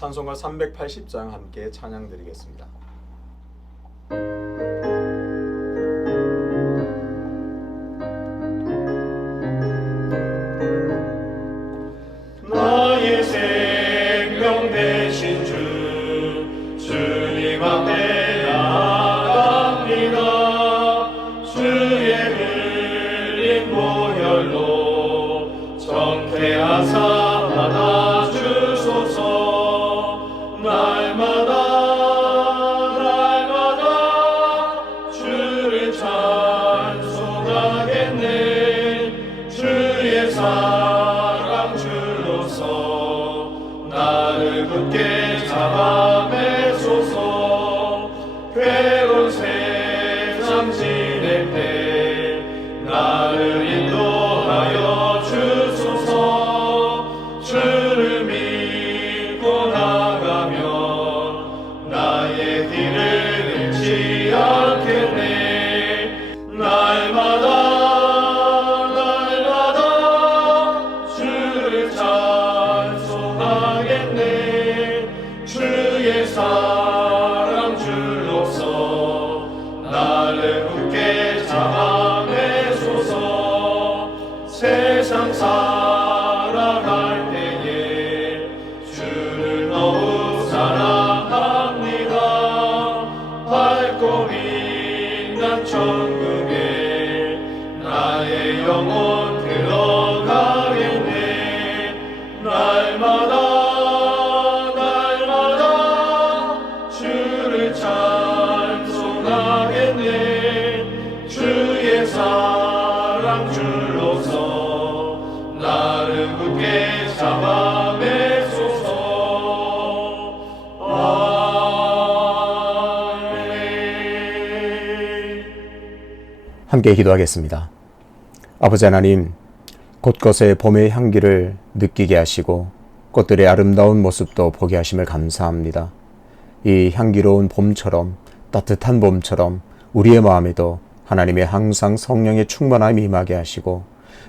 찬송가 380장 함께 찬양드리겠습니다. 나의 생명 되신 주, 주님 앞에 나아갑니다. 주의 흘린 보혈로 정케하사 받아주소서. 날마다 주를 찬송하겠네. 주의 사랑 줄로서 나를 굳게 잡아매소서. 괴로운 세상 지낼 때 나를 인도하여 주소서. 주를 믿고 나가면 나의 길을 잃지 않겠네. 날마다 주를 찬송하겠네. 주의 사랑 줄로서 나를 굳게 잡아매소서. 세상 살아갈 때에 주를 더욱 사랑합니다. 밝고 빛난 천국에 나의 영혼 들어가겠네. 날마다 주를 찬송하겠네. 주의 사랑 줄로서 나를 굳게 잡아매소서. 아멘. 함께 기도하겠습니다. 아버지 하나님, 곳곳에 봄의 향기를 느끼게 하시고 꽃들의 아름다운 모습도 보게 하심을 감사합니다. 이 향기로운 봄처럼, 따뜻한 봄처럼 우리의 마음에도 하나님의 항상 성령의 충만함이 임하게 하시고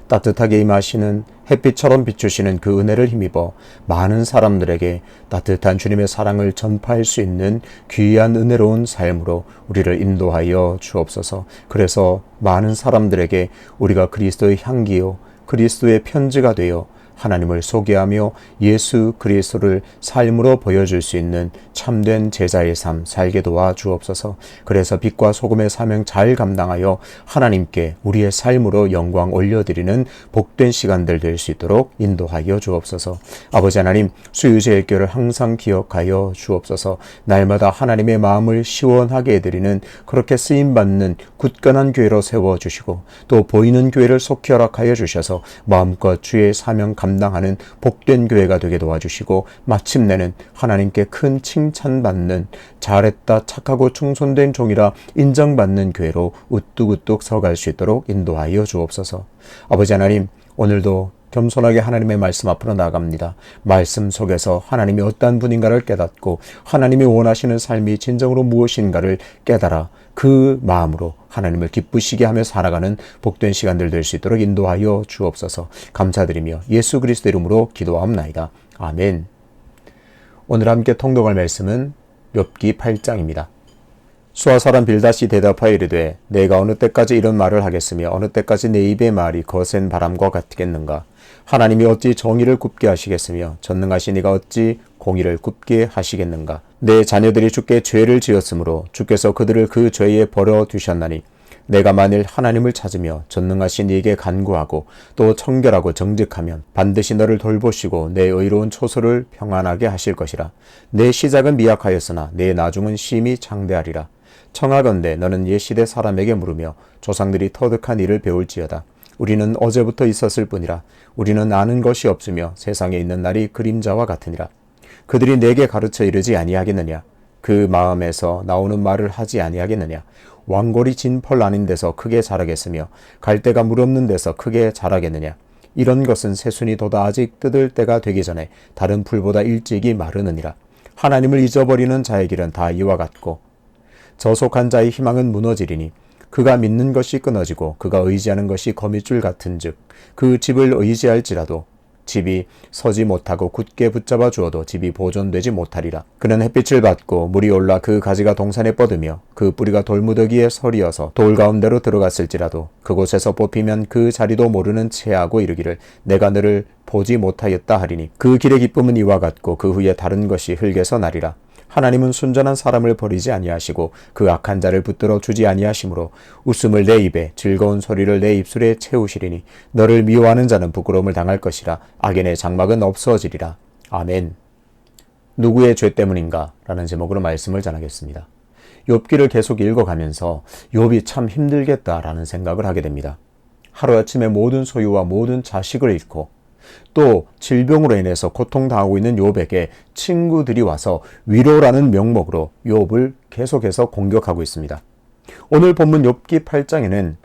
따뜻하게 임하시는 햇빛처럼 비추시는 그 은혜를 힘입어 많은 사람들에게 따뜻한 주님의 사랑을 전파할 수 있는 귀한 은혜로운 삶으로 우리를 인도하여 주옵소서. 그래서 많은 사람들에게 우리가 그리스도의 향기요, 그리스도의 편지가 되어 하나님을 소개하며 예수 그리스도를 삶으로 보여줄 수 있는 참된 제자의 삶 살게 도와 주옵소서. 그래서 빛과 소금의 사명 잘 감당하여 하나님께 우리의 삶으로 영광 올려드리는 복된 시간들 될 수 있도록 인도하여 주옵소서. 아버지 하나님, 수유제의 교를 항상 기억하여 주옵소서. 날마다 하나님의 마음을 시원하게 해드리는 그렇게 쓰임받는 굳건한 교회로 세워주시고 또 보이는 교회를 속히 허락하여 주셔서 마음껏 주의 사명 감당하는 복된 교회가 되게 도와주시고 마침내는 하나님께 큰 칭찬받는 잘했다 착하고 충손된 종이라 인정받는 교회로 우뚝우뚝 서갈 수 있도록 인도하여 주옵소서. 아버지 하나님, 오늘도 겸손하게 하나님의 말씀 앞으로 나아갑니다. 말씀 속에서 하나님이 어떠한 분인가를 깨닫고 하나님이 원하시는 삶이 진정으로 무엇인가를 깨달아 그 마음으로 하나님을 기쁘시게 하며 살아가는 복된 시간들 될 수 있도록 인도하여 주옵소서. 감사드리며 예수 그리스도 이름으로 기도하옵나이다. 아멘. 오늘 함께 통독할 말씀은 욥기 8장입니다. 수아 사람 빌닷이 대답하여 이르되 내가 어느 때까지 이런 말을 하겠으며 어느 때까지 내 입의 말이 거센 바람과 같겠는가. 하나님이 어찌 정의를 굽게 하시겠으며 전능하신 이가 어찌 공의를 굽게 하시겠는가. 내 자녀들이 주께 죄를 지었으므로 주께서 그들을 그 죄에 버려두셨나니 내가 만일 하나님을 찾으며 전능하신 이에게 간구하고 또 청결하고 정직하면 반드시 너를 돌보시고 내 의로운 초소를 평안하게 하실 것이라. 내 시작은 미약하였으나 내 나중은 심히 장대하리라. 청하건대 너는 옛시대 사람에게 물으며 조상들이 터득한 일을 배울지어다. 우리는 어제부터 있었을 뿐이라. 우리는 아는 것이 없으며 세상에 있는 날이 그림자와 같으니라. 그들이 내게 가르쳐 이르지 아니하겠느냐. 그 마음에서 나오는 말을 하지 아니하겠느냐. 왕골이 진 펄 아닌 데서 크게 자라겠으며 갈대가 물 없는 데서 크게 자라겠느냐. 이런 것은 새순이 돋아 아직 뜯을 때가 되기 전에 다른 풀보다 일찍이 마르느니라. 하나님을 잊어버리는 자의 길은 다 이와 같고 저속한 자의 희망은 무너지리니 그가 믿는 것이 끊어지고 그가 의지하는 것이 거미줄 같은즉 그 집을 의지할지라도 집이 서지 못하고 굳게 붙잡아 주어도 집이 보존되지 못하리라. 그는 햇빛을 받고 물이 올라 그 가지가 동산에 뻗으며 그 뿌리가 돌무더기에 서리어서 돌 가운데로 들어갔을지라도 그곳에서 뽑히면 그 자리도 모르는 체하고 이르기를 내가 너를 보지 못하였다 하리니 그 길의 기쁨은 이와 같고 그 후에 다른 것이 흙에서 나리라. 하나님은 순전한 사람을 버리지 아니하시고 그 악한 자를 붙들어 주지 아니하시므로 웃음을 내 입에 즐거운 소리를 내 입술에 채우시리니 너를 미워하는 자는 부끄러움을 당할 것이라. 악인의 장막은 없어지리라. 아멘. 누구의 죄 때문인가? 라는 제목으로 말씀을 전하겠습니다. 욥기를 계속 읽어가면서 욥이 참 힘들겠다라는 생각을 하게 됩니다. 하루아침에 모든 소유와 모든 자식을 잃고 또 질병으로 인해서 고통당하고 있는 욥에게 친구들이 와서 위로라는 명목으로 욥을 계속해서 공격하고 있습니다. 오늘 본문 욥기 8장에는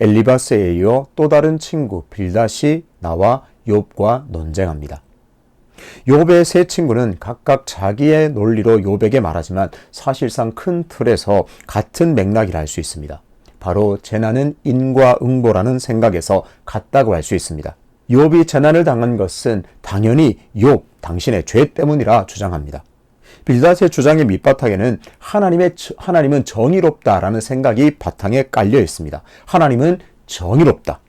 엘리바스에 이어 또 다른 친구 빌닷이 나와 욥과 논쟁합니다. 욥의 세 친구는 각각 자기의 논리로 욥에게 말하지만 사실상 큰 틀에서 같은 맥락이라 할 수 있습니다. 바로 재난은 인과응보라는 생각에서 같다고 할 수 있습니다. 욥이 재난을 당한 것은 당연히 욥 당신의 죄 때문이라 주장합니다. 빌닷의 주장의 밑바탕에는 하나님은 정의롭다라는 생각이 바탕에 깔려 있습니다. 하나님은 정의롭다.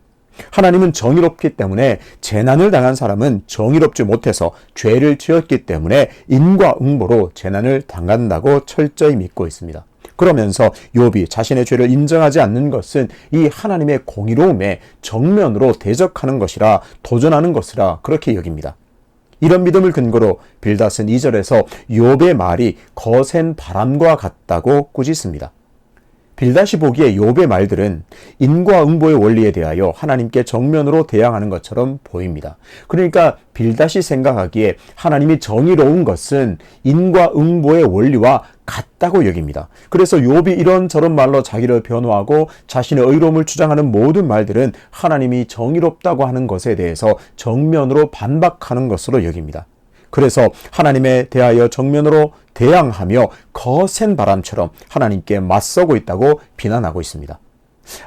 하나님은 정의롭기 때문에 재난을 당한 사람은 정의롭지 못해서 죄를 지었기 때문에 인과응보로 재난을 당한다고 철저히 믿고 있습니다. 그러면서 욥이 자신의 죄를 인정하지 않는 것은 이 하나님의 공의로움에 정면으로 대적하는 것이라 도전하는 것이라 그렇게 여깁니다. 이런 믿음을 근거로 빌닷은 2절에서 욥의 말이 거센 바람과 같다고 꾸짖습니다. 빌닷이 보기에 욥의 말들은 인과응보의 원리에 대하여 하나님께 정면으로 대항하는 것처럼 보입니다. 그러니까 빌닷이 생각하기에 하나님이 정의로운 것은 인과응보의 원리와 같다고 여깁니다. 그래서 욥이 이런저런 말로 자기를 변호하고 자신의 의로움을 주장하는 모든 말들은 하나님이 정의롭다고 하는 것에 대해서 정면으로 반박하는 것으로 여깁니다. 그래서 하나님에 대하여 정면으로 대항하며 거센 바람처럼 하나님께 맞서고 있다고 비난하고 있습니다.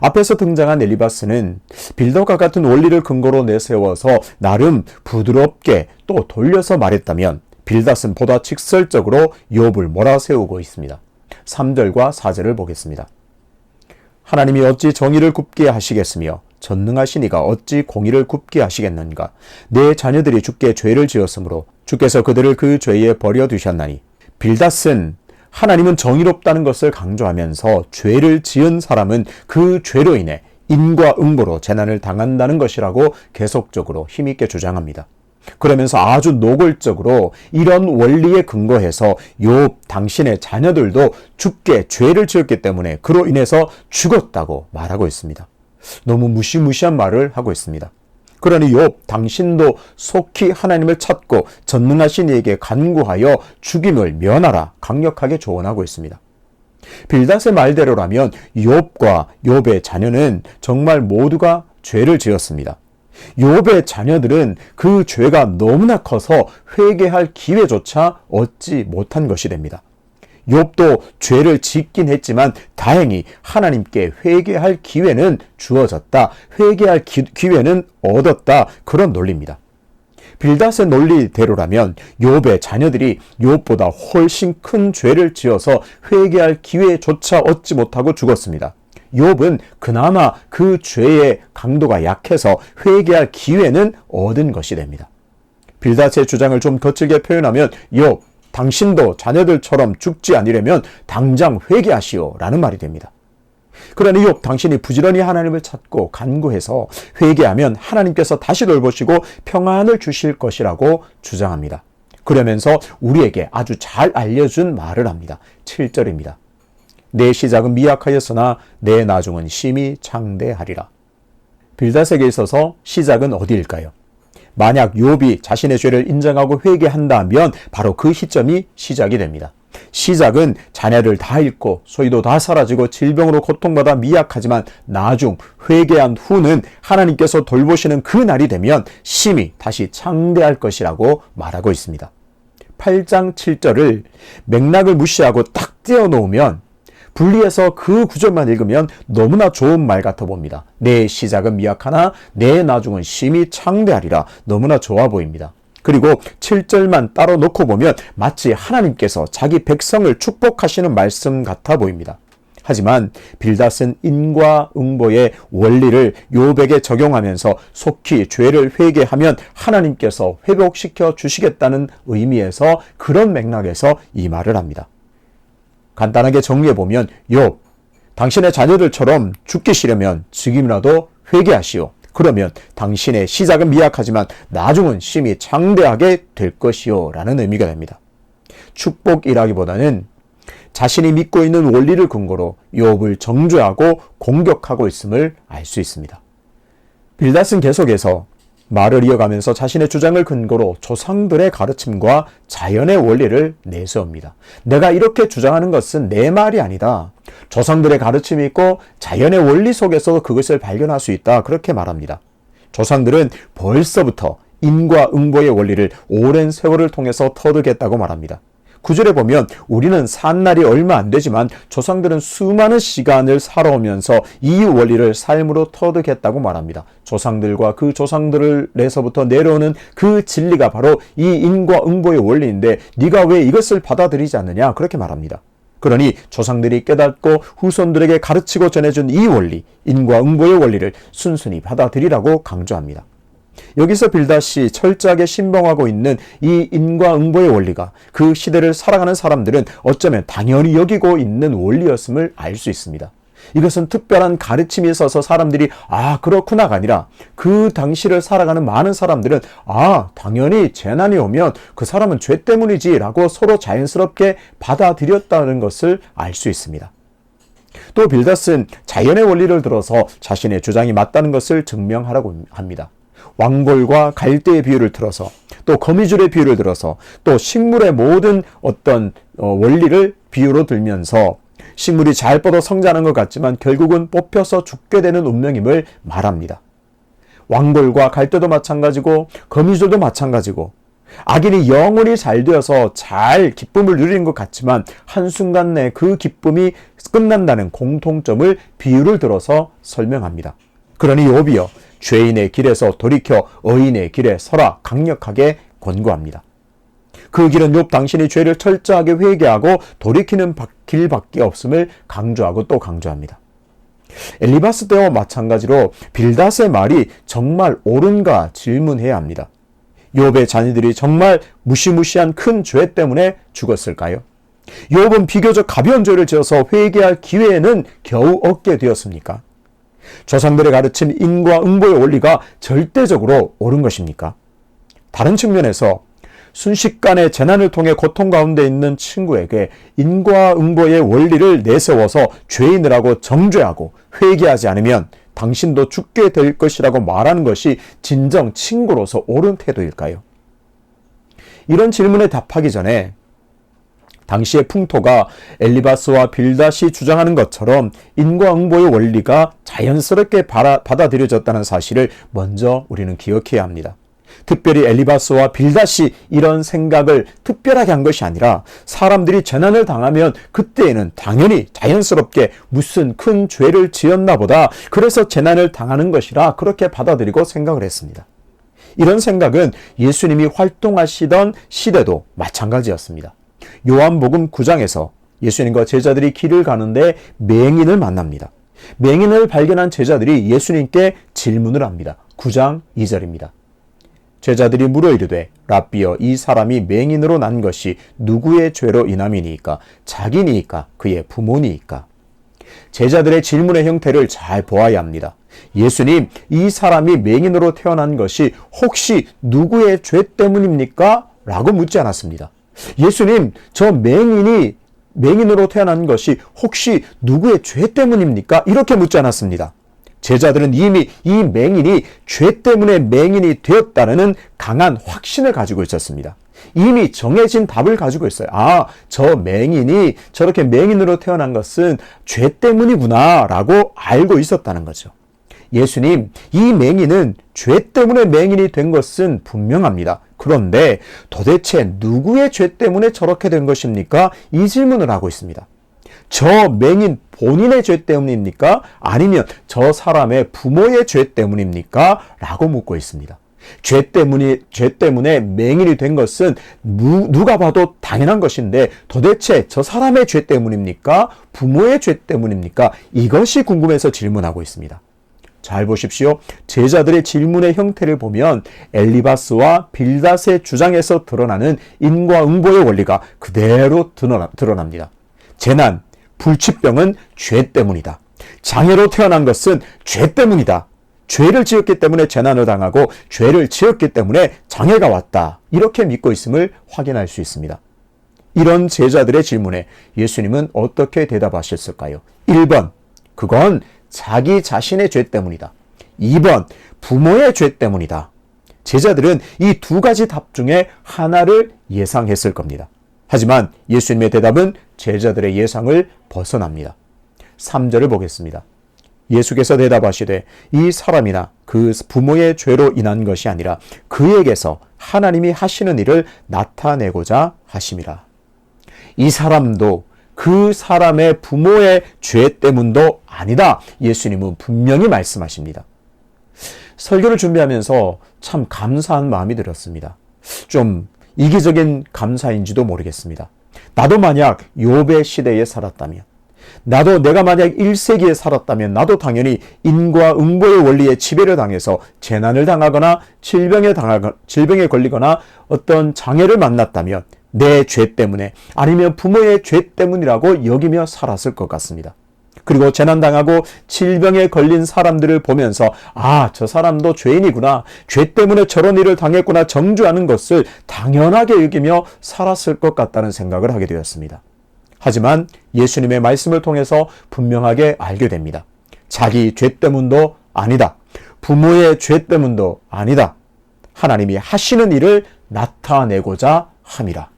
앞에서 등장한 엘리바스는 빌닷과 같은 원리를 근거로 내세워서 나름 부드럽게 또 돌려서 말했다면 빌닷은 보다 직설적으로 욥을 몰아세우고 있습니다. 3절과 4절을 보겠습니다. 하나님이 어찌 정의를 굽게 하시겠으며 전능하신 이가 어찌 공의를 굽게 하시겠는가. 내 자녀들이 주께 죄를 지었으므로 주께서 그들을 그 죄에 버려두셨나니. 빌닷은 하나님은 정의롭다는 것을 강조하면서 죄를 지은 사람은 그 죄로 인해 인과응보로 재난을 당한다는 것이라고 계속적으로 힘있게 주장합니다. 그러면서 아주 노골적으로 이런 원리에 근거해서 욥 당신의 자녀들도 주께 죄를 지었기 때문에 그로 인해서 죽었다고 말하고 있습니다. 너무 무시무시한 말을 하고 있습니다. 그러니 욥 당신도 속히 하나님을 찾고 전능하신 이에게 간구하여 죽임을 면하라 강력하게 조언하고 있습니다. 빌닷의 말대로라면 욥과 욥의 자녀는 정말 모두가 죄를 지었습니다. 욥의 자녀들은 그 죄가 너무나 커서 회개할 기회조차 얻지 못한 것이 됩니다. 욥도 죄를 짓긴 했지만 다행히 하나님께 회개할 기회는 주어졌다. 회개할 기회는 얻었다. 그런 논리입니다. 빌닷의 논리대로라면 욥의 자녀들이 욥보다 훨씬 큰 죄를 지어서 회개할 기회조차 얻지 못하고 죽었습니다. 욥은 그나마 그 죄의 강도가 약해서 회개할 기회는 얻은 것이 됩니다. 빌닷의 주장을 좀 거칠게 표현하면 욥, 당신도 자녀들처럼 죽지 않으려면 당장 회개하시오 라는 말이 됩니다. 그러니 욥 당신이 부지런히 하나님을 찾고 간구해서 회개하면 하나님께서 다시 돌보시고 평안을 주실 것이라고 주장합니다. 그러면서 우리에게 아주 잘 알려준 말을 합니다. 7절입니다. 내 시작은 미약하였으나 내 나중은 심히 창대하리라. 빌닷에게 있어서 시작은 어디일까요? 만약 욥이 자신의 죄를 인정하고 회개한다면 바로 그 시점이 시작이 됩니다. 시작은 자녀를 다 잃고 소유도 다 사라지고 질병으로 고통받아 미약하지만 나중 회개한 후는 하나님께서 돌보시는 그 날이 되면 심히 다시 창대할 것이라고 말하고 있습니다. 8장 7절을 맥락을 무시하고 딱 떼어놓으면 분리해서 그 구절만 읽으면 너무나 좋은 말 같아 봅니다. 내 시작은 미약하나 내 나중은 심히 창대하리라. 너무나 좋아 보입니다. 그리고 7절만 따로 놓고 보면 마치 하나님께서 자기 백성을 축복하시는 말씀 같아 보입니다. 하지만 빌닷은 인과응보의 원리를 욥에게 적용하면서 속히 죄를 회개하면 하나님께서 회복시켜 주시겠다는 의미에서 그런 맥락에서 이 말을 합니다. 간단하게 정리해보면 욥, 당신의 자녀들처럼 죽기 싫으면 지금이라도 회개하시오. 그러면 당신의 시작은 미약하지만 나중은 심히 창대하게 될 것이요 라는 의미가 됩니다. 축복이라기보다는 자신이 믿고 있는 원리를 근거로 욥을 정죄하고 공격하고 있음을 알 수 있습니다. 빌닷은 계속해서 말을 이어가면서 자신의 주장을 근거로 조상들의 가르침과 자연의 원리를 내세웁니다. 내가 이렇게 주장하는 것은 내 말이 아니다. 조상들의 가르침이 있고 자연의 원리 속에서도 그것을 발견할 수 있다. 그렇게 말합니다. 조상들은 벌써부터 인과응보의 원리를 오랜 세월을 통해서 터득했다고 말합니다. 9절에 보면 우리는 산 날이 얼마 안 되지만 조상들은 수많은 시간을 살아오면서 이 원리를 삶으로 터득했다고 말합니다. 조상들과 그 조상들에서부터 내려오는 그 진리가 바로 이 인과응보의 원리인데 네가 왜 이것을 받아들이지 않느냐 그렇게 말합니다. 그러니 조상들이 깨닫고 후손들에게 가르치고 전해준 이 원리, 인과응보의 원리를 순순히 받아들이라고 강조합니다. 여기서 빌닷이 철저하게 신봉하고 있는 이 인과응보의 원리가 그 시대를 살아가는 사람들은 어쩌면 당연히 여기고 있는 원리였음을 알 수 있습니다. 이것은 특별한 가르침이 있어서 사람들이 그렇구나가 아니라 그 당시를 살아가는 많은 사람들은 당연히 재난이 오면 그 사람은 죄 때문이지 라고 서로 자연스럽게 받아들였다는 것을 알 수 있습니다. 또 빌닷은 자연의 원리를 들어서 자신의 주장이 맞다는 것을 증명하라고 합니다. 왕골과 갈대의 비유를 들어서 또 거미줄의 비유를 들어서 또 식물의 모든 어떤 원리를 비유로 들면서 식물이 잘 뻗어 성장하는 것 같지만 결국은 뽑혀서 죽게 되는 운명임을 말합니다. 왕골과 갈대도 마찬가지고 거미줄도 마찬가지고 악인이 영원히 잘 되어서 잘 기쁨을 누리는 것 같지만 한순간 내에 그 기쁨이 끝난다는 공통점을 비유를 들어서 설명합니다. 그러니 욥이여 죄인의 길에서 돌이켜 의인의 길에 서라 강력하게 권고합니다. 그 길은 욥 당신이 죄를 철저하게 회개하고 돌이키는 길밖에 없음을 강조하고 또 강조합니다. 엘리바스 때와 마찬가지로 빌닷의 말이 정말 옳은가 질문해야 합니다. 욥의 자녀들이 정말 무시무시한 큰 죄 때문에 죽었을까요? 욥은 비교적 가벼운 죄를 지어서 회개할 기회는 겨우 얻게 되었습니까? 조상들의 가르침 인과응보의 원리가 절대적으로 옳은 것입니까? 다른 측면에서 순식간에 재난을 통해 고통 가운데 있는 친구에게 인과응보의 원리를 내세워서 죄인이라고 정죄하고 회개하지 않으면 당신도 죽게 될 것이라고 말하는 것이 진정 친구로서 옳은 태도일까요? 이런 질문에 답하기 전에 당시의 풍토가 엘리바스와 빌닷이 주장하는 것처럼 인과응보의 원리가 자연스럽게 받아들여졌다는 사실을 먼저 우리는 기억해야 합니다. 특별히 엘리바스와 빌닷이 이런 생각을 특별하게 한 것이 아니라 사람들이 재난을 당하면 그때에는 당연히 자연스럽게 무슨 큰 죄를 지었나 보다 그래서 재난을 당하는 것이라 그렇게 받아들이고 생각을 했습니다. 이런 생각은 예수님이 활동하시던 시대도 마찬가지였습니다. 요한복음 9장에서 예수님과 제자들이 길을 가는데 맹인을 만납니다. 맹인을 발견한 제자들이 예수님께 질문을 합니다. 9장 2절입니다. 제자들이 물어 이르되 랍비여 이 사람이 맹인으로 난 것이 누구의 죄로 인함이니이까 자기니이까 그의 부모니이까. 제자들의 질문의 형태를 잘 보아야 합니다. 예수님 이 사람이 맹인으로 태어난 것이 혹시 누구의 죄 때문입니까? 라고 묻지 않았습니다. 예수님 저 맹인으로 태어난 것이 혹시 누구의 죄 때문입니까? 이렇게 묻지 않았습니다. 제자들은 이미 이 맹인이 죄 때문에 맹인이 되었다는 강한 확신을 가지고 있었습니다. 이미 정해진 답을 가지고 있어요. 저 맹인이 저렇게 맹인으로 태어난 것은 죄 때문이구나 라고 알고 있었다는 거죠. 예수님, 이 맹인은 죄 때문에 맹인이 된 것은 분명합니다. 그런데 도대체 누구의 죄 때문에 저렇게 된 것입니까? 이 질문을 하고 있습니다. 저 맹인 본인의 죄 때문입니까? 아니면 저 사람의 부모의 죄 때문입니까? 라고 묻고 있습니다. 죄 때문에 맹인이 된 것은 누가 봐도 당연한 것인데 도대체 저 사람의 죄 때문입니까? 부모의 죄 때문입니까? 이것이 궁금해서 질문하고 있습니다. 잘 보십시오. 제자들의 질문의 형태를 보면 엘리바스와 빌닷의 주장에서 드러나는 인과응보의 원리가 그대로 드러납니다. 재난, 불치병은 죄 때문이다. 장애로 태어난 것은 죄 때문이다. 죄를 지었기 때문에 재난을 당하고 죄를 지었기 때문에 장애가 왔다. 이렇게 믿고 있음을 확인할 수 있습니다. 이런 제자들의 질문에 예수님은 어떻게 대답하셨을까요? 1번, 그건 자기 자신의 죄 때문이다. 2번, 부모의 죄 때문이다. 제자들은 이 두 가지 답 중에 하나를 예상했을 겁니다. 하지만 예수님의 대답은 제자들의 예상을 벗어납니다. 3절을 보겠습니다. 예수께서 대답하시되 이 사람이나 그 부모의 죄로 인한 것이 아니라 그에게서 하나님이 하시는 일을 나타내고자 하심이라. 이 사람도 그 사람의 부모의 죄 때문도 아니다. 예수님은 분명히 말씀하십니다. 설교를 준비하면서 참 감사한 마음이 들었습니다. 좀 이기적인 감사인지도 모르겠습니다. 나도 만약 욥의 시대에 살았다면, 내가 만약 1세기에 살았다면 나도 당연히 인과응보의 원리에 지배를 당해서 재난을 당하거나 질병에 걸리거나 어떤 장애를 만났다면 내 죄 때문에 아니면 부모의 죄 때문이라고 여기며 살았을 것 같습니다. 그리고 재난당하고 질병에 걸린 사람들을 보면서 저 사람도 죄인이구나. 죄 때문에 저런 일을 당했구나 정죄하는 것을 당연하게 여기며 살았을 것 같다는 생각을 하게 되었습니다. 하지만 예수님의 말씀을 통해서 분명하게 알게 됩니다. 자기 죄 때문도 아니다. 부모의 죄 때문도 아니다. 하나님이 하시는 일을 나타내고자 함이라.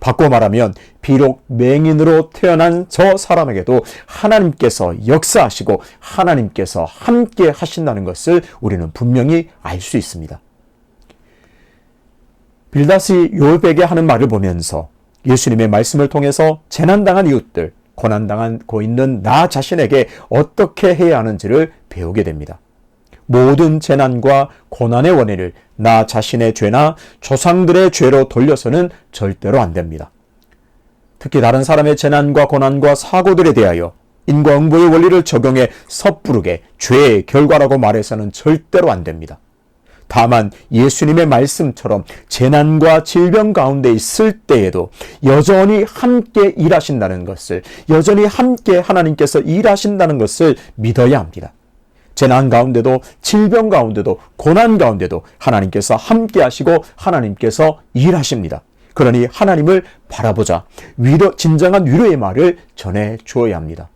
바꿔 말하면 비록 맹인으로 태어난 저 사람에게도 하나님께서 역사하시고 하나님께서 함께 하신다는 것을 우리는 분명히 알 수 있습니다. 빌닷이 욥에게 하는 말을 보면서 예수님의 말씀을 통해서 재난당한 이웃들, 고난당하고 있는 나 자신에게 어떻게 해야 하는지를 배우게 됩니다. 모든 재난과 고난의 원인을 나 자신의 죄나 조상들의 죄로 돌려서는 절대로 안 됩니다. 특히 다른 사람의 재난과 고난과 사고들에 대하여 인과응보의 원리를 적용해 섣부르게 죄의 결과라고 말해서는 절대로 안 됩니다. 다만 예수님의 말씀처럼 재난과 질병 가운데 있을 때에도 여전히 함께 일하신다는 것을, 여전히 함께 하나님께서 일하신다는 것을 믿어야 합니다. 재난 가운데도 질병 가운데도 고난 가운데도 하나님께서 함께 하시고 하나님께서 일하십니다. 그러니 하나님을 바라보자. 진정한 위로의 말을 전해 주어야 합니다.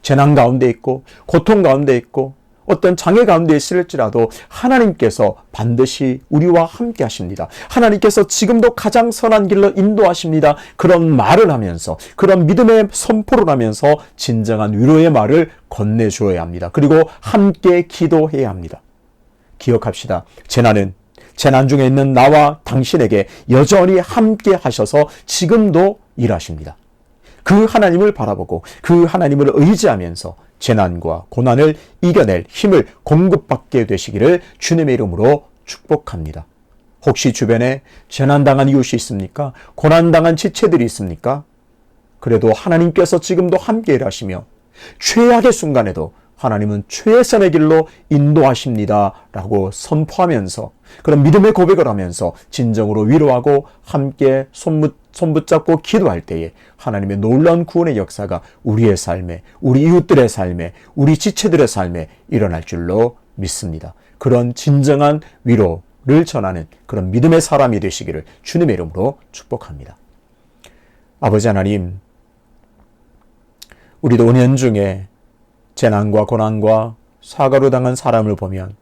재난 가운데 있고 고통 가운데 있고 어떤 장애 가운데 있을지라도 하나님께서 반드시 우리와 함께 하십니다. 하나님께서 지금도 가장 선한 길로 인도하십니다. 그런 말을 하면서, 그런 믿음의 선포를 하면서 진정한 위로의 말을 건네주어야 합니다. 그리고 함께 기도해야 합니다. 기억합시다. 재난은 재난 중에 있는 나와 당신에게 여전히 함께 하셔서 지금도 일하십니다. 그 하나님을 바라보고 그 하나님을 의지하면서 재난과 고난을 이겨낼 힘을 공급받게 되시기를 주님의 이름으로 축복합니다. 혹시 주변에 재난당한 이웃이 있습니까? 고난당한 지체들이 있습니까? 그래도 하나님께서 지금도 함께 일하시며 최악의 순간에도 하나님은 최선의 길로 인도하십니다 라고 선포하면서 그런 믿음의 고백을 하면서 진정으로 위로하고 함께 손붙잡고 기도할 때에 하나님의 놀라운 구원의 역사가 우리의 삶에, 우리 이웃들의 삶에, 우리 지체들의 삶에 일어날 줄로 믿습니다. 그런 진정한 위로를 전하는 그런 믿음의 사람이 되시기를 주님의 이름으로 축복합니다. 아버지 하나님, 우리도 은연 중에 재난과 고난과 사과로 당한 사람을 보면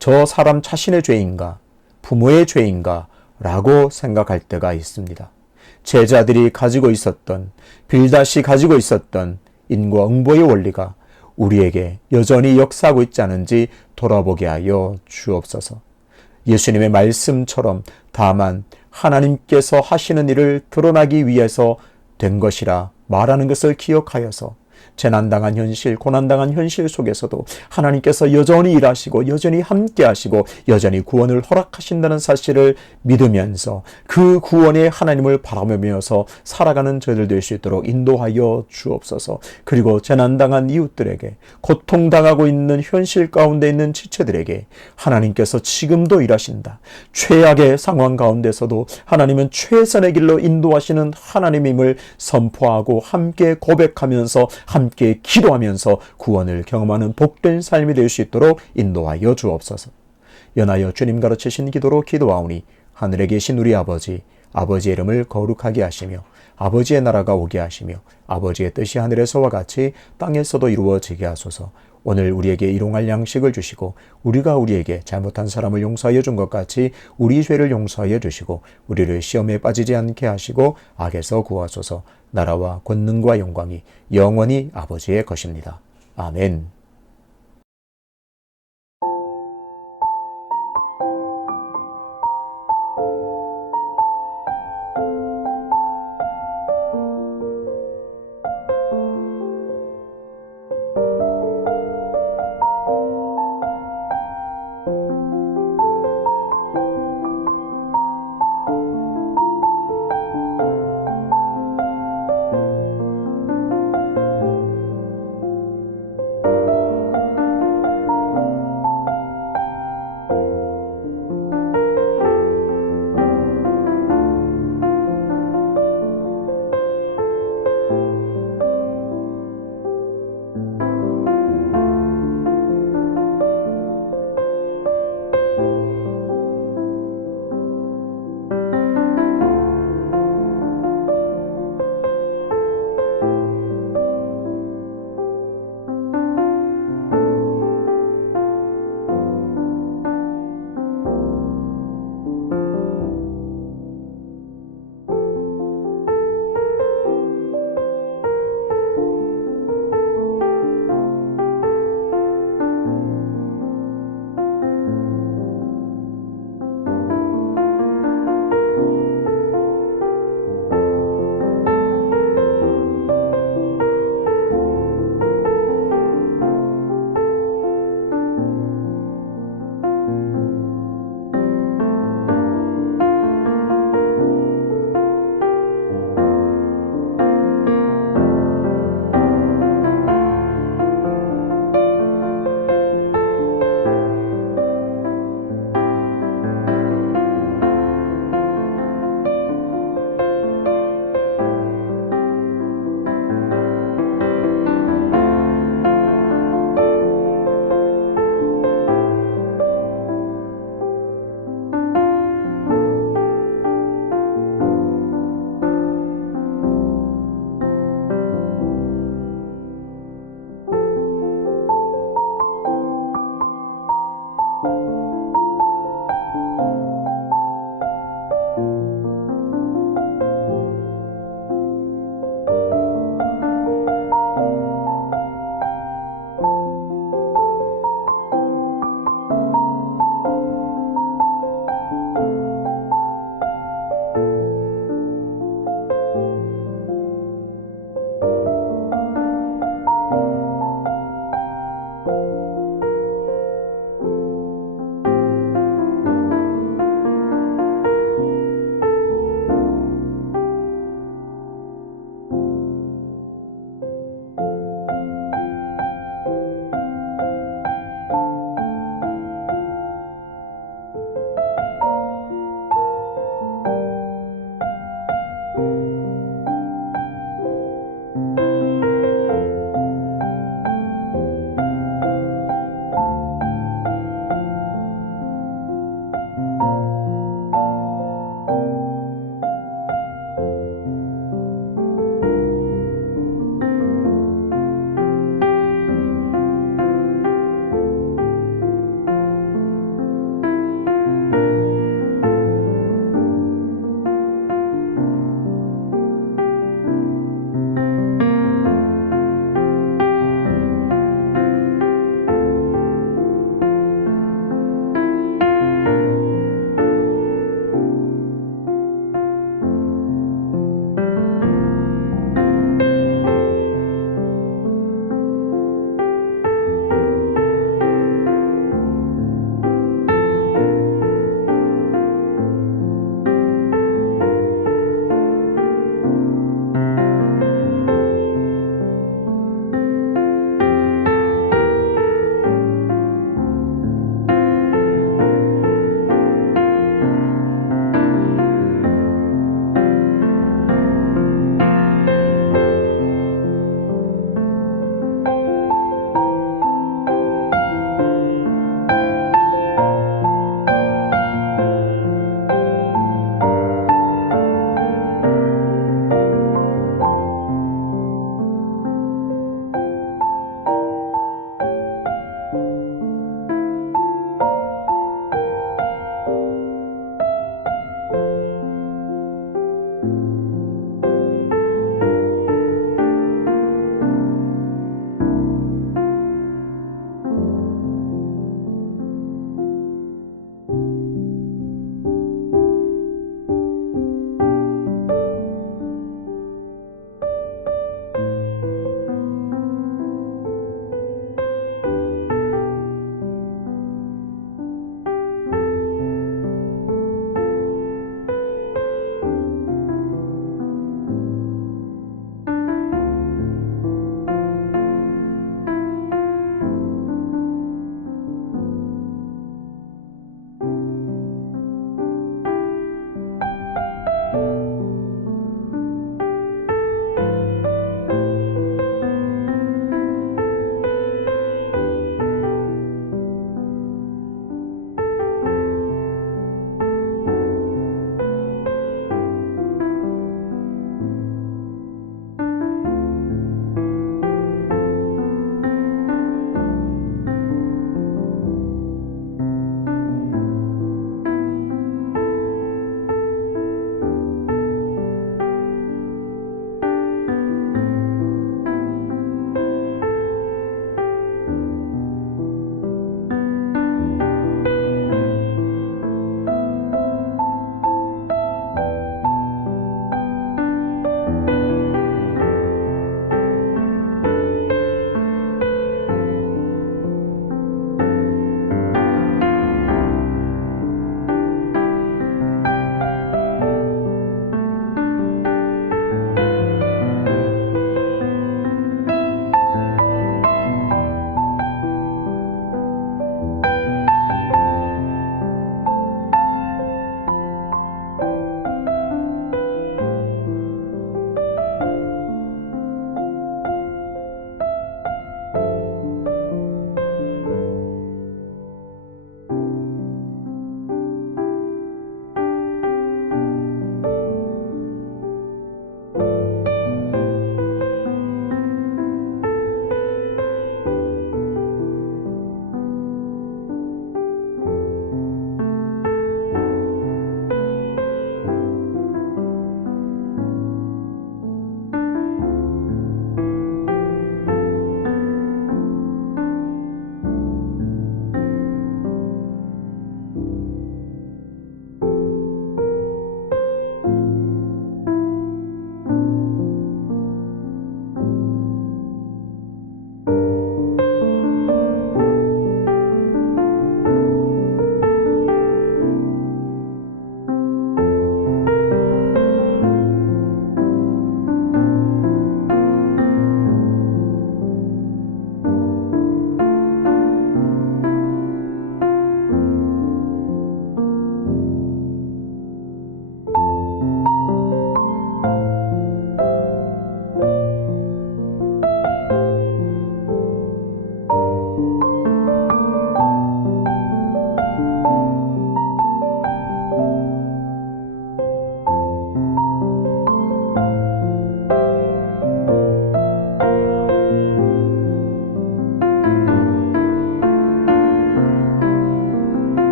저 사람 자신의 죄인가 부모의 죄인가 라고 생각할 때가 있습니다. 제자들이 가지고 있었던, 빌닷이 가지고 있었던 인과응보의 원리가 우리에게 여전히 역사하고 있지 않은지 돌아보게 하여 주옵소서. 예수님의 말씀처럼 다만 하나님께서 하시는 일을 드러나기 위해서 된 것이라 말하는 것을 기억하여서 재난당한 현실, 고난당한 현실 속에서도 하나님께서 여전히 일하시고 여전히 함께 하시고 여전히 구원을 허락하신다는 사실을 믿으면서 그 구원의 하나님을 바라보면서 살아가는 저희들 될 수 있도록 인도하여 주옵소서. 그리고 재난당한 이웃들에게, 고통당하고 있는 현실 가운데 있는 지체들에게 하나님께서 지금도 일하신다. 최악의 상황 가운데서도 하나님은 최선의 길로 인도하시는 하나님임을 선포하고 함께 고백하면서 함께 기도하면서 구원을 경험하는 복된 삶이 될 수 있도록 인도하여 주옵소서. 연하여 주님 가르치신 기도로 기도하오니 하늘에 계신 우리 아버지, 아버지의 이름을 거룩하게 하시며 아버지의 나라가 오게 하시며 아버지의 뜻이 하늘에서와 같이 땅에서도 이루어지게 하소서. 오늘 우리에게 일용할 양식을 주시고 우리가 우리에게 잘못한 사람을 용서하여 준 것 같이 우리 죄를 용서하여 주시고 우리를 시험에 빠지지 않게 하시고 악에서 구하소서. 나라와 권능과 영광이 영원히 아버지의 것입니다. 아멘.